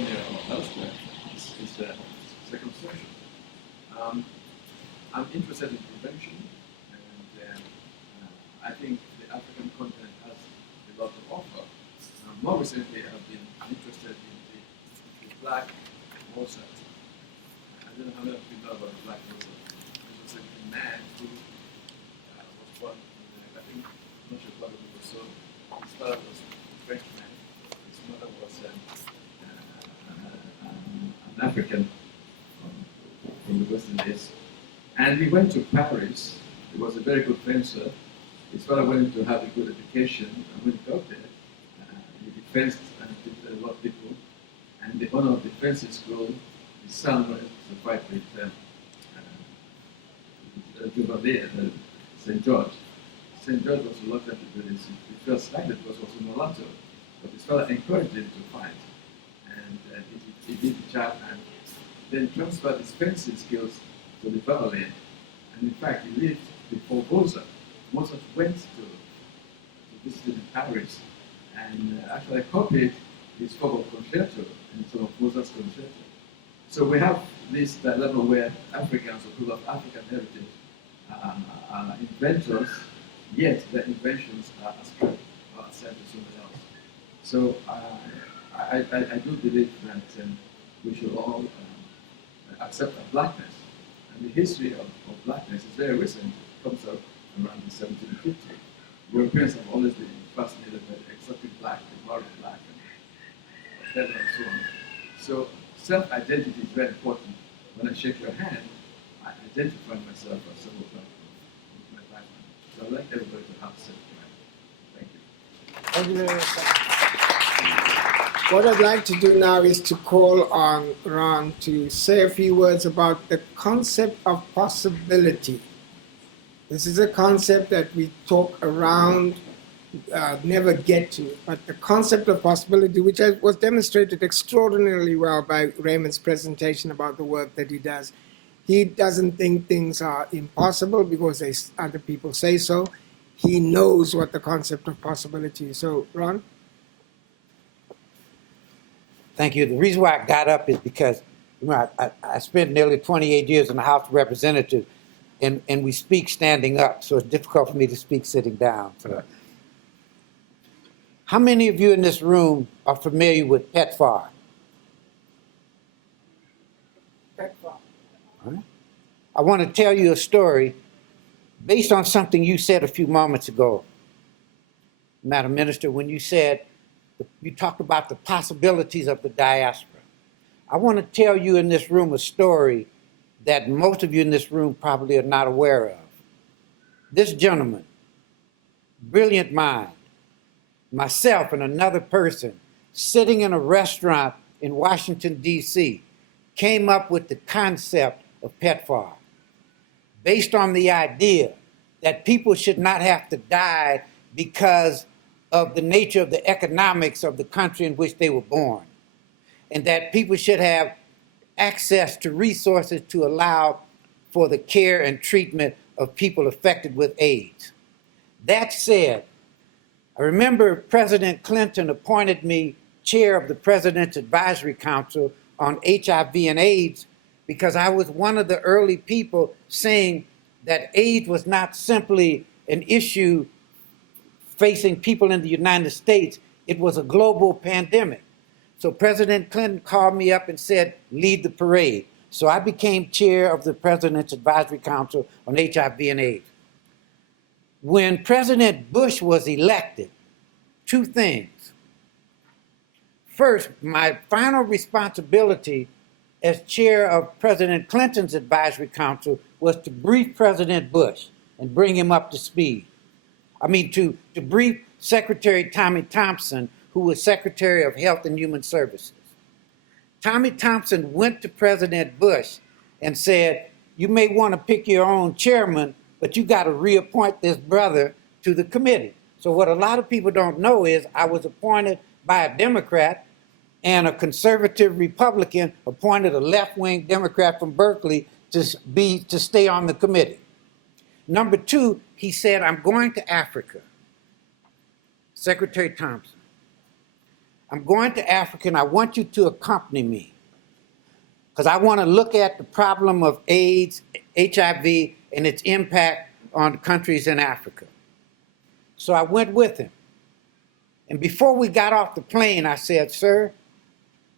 California or elsewhere is circumcision. I'm interested in prevention, and I think the African continent has a lot to offer. More recently, I've been interested in the black Mozart. I don't know how many of you know about the black Mozart. It was a man who was born in, I think, I'm not sure what it was. So his father was a French man. His mother was an African from the Western days. And he went to Paris. He was a very good fencer. His father wanted to have a good education, and when he got there, he defensed and defeated a lot of people. And the owner of the fencing school, his son went to fight with Duvalier, St. George. St. George was reluctant to do this. He felt slighted because he was a mulatto. But his father encouraged him to fight. And he did the job and then transferred his fencing skills to the family. And in fact, he lived before Mozart. Mozart went to visit in Paris and actually copied his form of concerto and some of Mozart's concerto. So we have this dilemma where Africans or people of African heritage are inventors, yet their inventions are ascribed or assigned to someone else. So I do believe that we should all accept our blackness. And the history of blackness is very recent. It comes out around the 1750s. Europeans have always been fascinated by the exotic black, the modern black, and so on. So self-identity is very important. When I shake your hand, I identify myself as someone black with my background. So I'd like everybody to have self-identity. Thank you. Thank you very much. What I'd like to do now is to call on Ron to say a few words about the concept of possibility. This is a concept that we talk around, never get to, but the concept of possibility, which was demonstrated extraordinarily well by Raymond's presentation about the work that he does. He doesn't think things are impossible because other people say so. He knows what the concept of possibility is. So, Ron? Thank you. The reason why I got up is because I spent nearly 28 years in the House of Representatives, and we speak standing up, so it's difficult for me to speak sitting down. So. How many of you in this room are familiar with PEPFAR? PEPFAR. Right. I want to tell you a story based on something you said a few moments ago, Madam Minister, when you talked about the possibilities of the diaspora. I want to tell you in this room a story that most of you in this room probably are not aware of. This gentleman, brilliant mind, myself and another person sitting in a restaurant in Washington, D.C., came up with the concept of PEPFAR based on the idea that people should not have to die because of the nature of the economics of the country in which they were born, and that people should have access to resources to allow for the care and treatment of people affected with AIDS. That said, I remember President Clinton appointed me chair of the President's Advisory Council on HIV and AIDS because I was one of the early people saying that AIDS was not simply an issue facing people in the United States, it was a global pandemic. So President Clinton called me up and said, lead the parade. So I became chair of the President's Advisory Council on HIV and AIDS. When President Bush was elected, two things. First, my final responsibility as chair of President Clinton's Advisory Council was to brief President Bush and bring him up to speed. To brief Secretary Tommy Thompson, who was Secretary of Health and Human Services. Tommy Thompson went to President Bush and said, you may want to pick your own chairman, but you got to reappoint this brother to the committee. So what a lot of people don't know is I was appointed by a Democrat, and a conservative Republican appointed a left-wing Democrat from Berkeley to stay on the committee. Number two, he said, I'm going to Africa. Secretary Thompson. I'm going to Africa and I want you to accompany me because I want to look at the problem of AIDS, HIV, and its impact on countries in Africa. So I went with him. And before we got off the plane, I said, sir,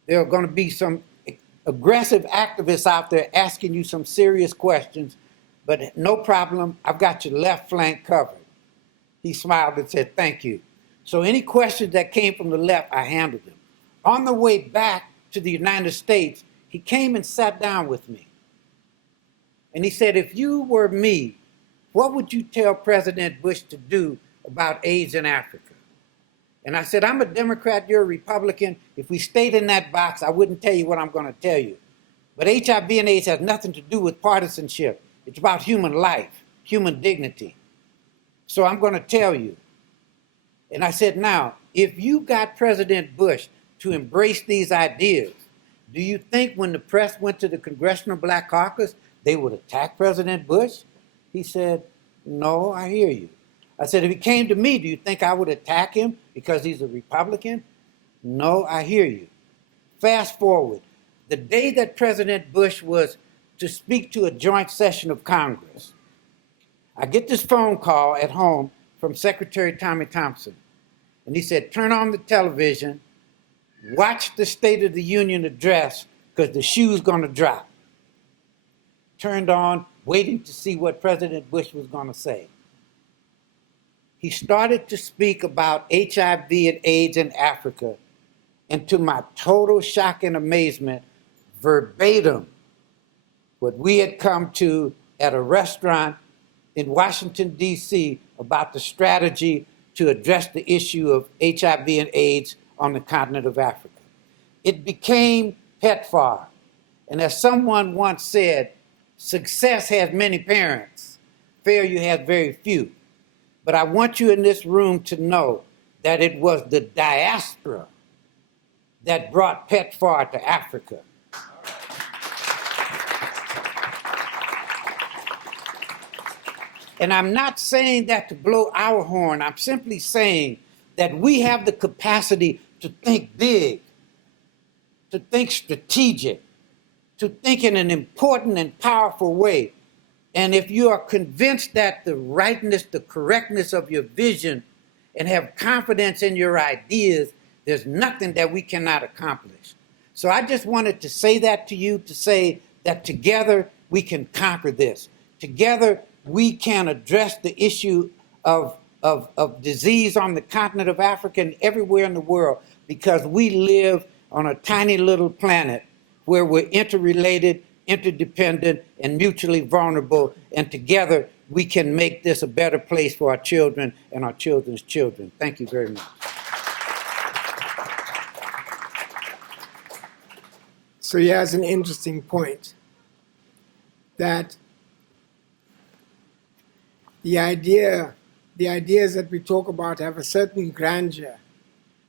there are going to be some aggressive activists out there asking you some serious questions, but no problem, I've got your left flank covered. He smiled and said, thank you. So any questions that came from the left, I handled them. On the way back to the United States, he came and sat down with me. And he said, if you were me, what would you tell President Bush to do about AIDS in Africa? And I said, I'm a Democrat, you're a Republican. If we stayed in that box, I wouldn't tell you what I'm going to tell you. But HIV and AIDS has nothing to do with partisanship. It's about human life, human dignity. So I'm going to tell you. And I said, now, if you got President Bush to embrace these ideas, do you think when the press went to the Congressional Black Caucus, they would attack President Bush? He said, no, I hear you. I said, if he came to me, do you think I would attack him because he's a Republican? No, I hear you. Fast forward. The day that President Bush was to speak to a joint session of Congress, I get this phone call at home from Secretary Tommy Thompson. And he said, turn on the television, watch the State of the Union address because the shoe's going to drop. Turned on, waiting to see what President Bush was going to say. He started to speak about HIV and AIDS in Africa, and to my total shock and amazement, verbatim, what we had come to at a restaurant in Washington, D.C. about the strategy to address the issue of HIV and AIDS on the continent of Africa. It became PEPFAR. And as someone once said, success has many parents, failure has very few. But I want you in this room to know that it was the diaspora that brought PEPFAR to Africa. And I'm not saying that to blow our horn. I'm simply saying that we have the capacity to think big, to think strategic, to think in an important and powerful way. And if you are convinced that the rightness, the correctness of your vision and have confidence in your ideas, there's nothing that we cannot accomplish. So I just wanted to say that to you, to say that together we can conquer this. Together we can address the issue of disease on the continent of Africa and everywhere in the world, because we live on a tiny little planet where we're interrelated, interdependent, and mutually vulnerable, and together we can make this a better place for our children and our children's children. Thank you very much. So he has an interesting point, that the ideas that we talk about have a certain grandeur,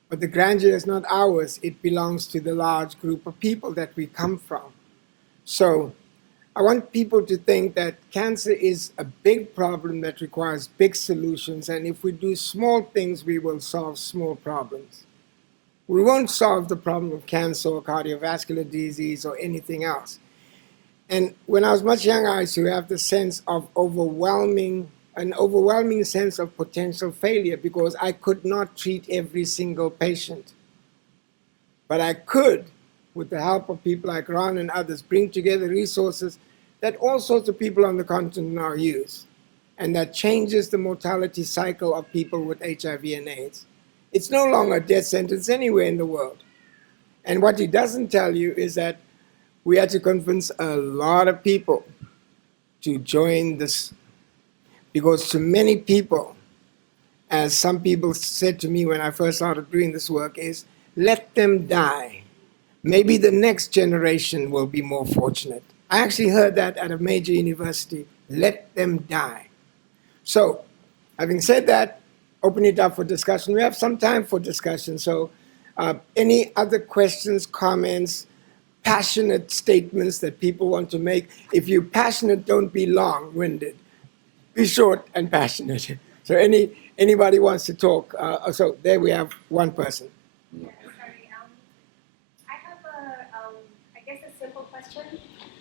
but the grandeur is not ours. It belongs to the large group of people that we come from. So I want people to think that cancer is a big problem that requires big solutions, and if we do small things, we will solve small problems. We won't solve the problem of cancer or cardiovascular disease or anything else. And when I was much younger, I used to have the sense of an overwhelming sense of potential failure, because I could not treat every single patient. But I could, with the help of people like Ron and others, bring together resources that all sorts of people on the continent now use, and that changes the mortality cycle of people with HIV and AIDS. It's no longer a death sentence anywhere in the world. And what he doesn't tell you is that we had to convince a lot of people to join this, because to many people, as some people said to me when I first started doing this work, is let them die. Maybe the next generation will be more fortunate. I actually heard that at a major university. Let them die. So, having said that, open it up for discussion. We have some time for discussion. So, any other questions, comments, passionate statements that people want to make? If you're passionate, don't be long-winded. Be short and passionate. So, anybody wants to talk? So, there we have one person. Sorry, simple question.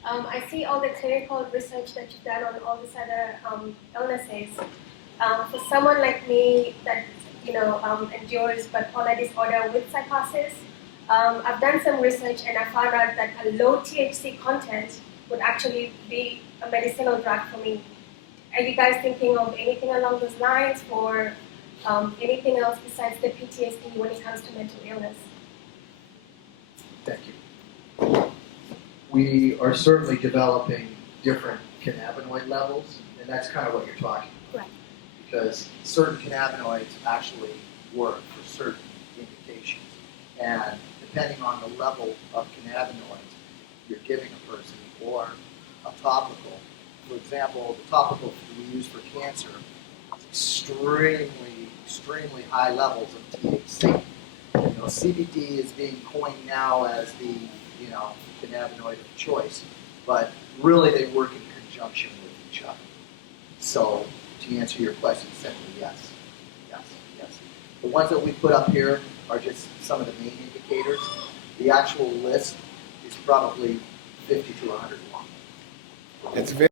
I see all the clinical research that you've done on all these other illnesses. For someone like me that endures bipolar disorder with psychosis, I've done some research and I found out that a low THC content would actually be a medicinal drug for me. Are you guys thinking of anything along those lines for anything else besides the PTSD when it comes to mental illness? Thank you. We are certainly developing different cannabinoid levels, and that's kind of what you're talking about. Right. Because certain cannabinoids actually work for certain indications. And depending on the level of cannabinoids you're giving a person or a topical, for example, the topical we use for cancer, extremely high levels of THC. CBD is being coined now as the cannabinoid of choice, but really they work in conjunction with each other. So to answer your question simply, yes. The ones that we put up here are just some of the main indicators. The actual list is probably 50 to 100 long. It's very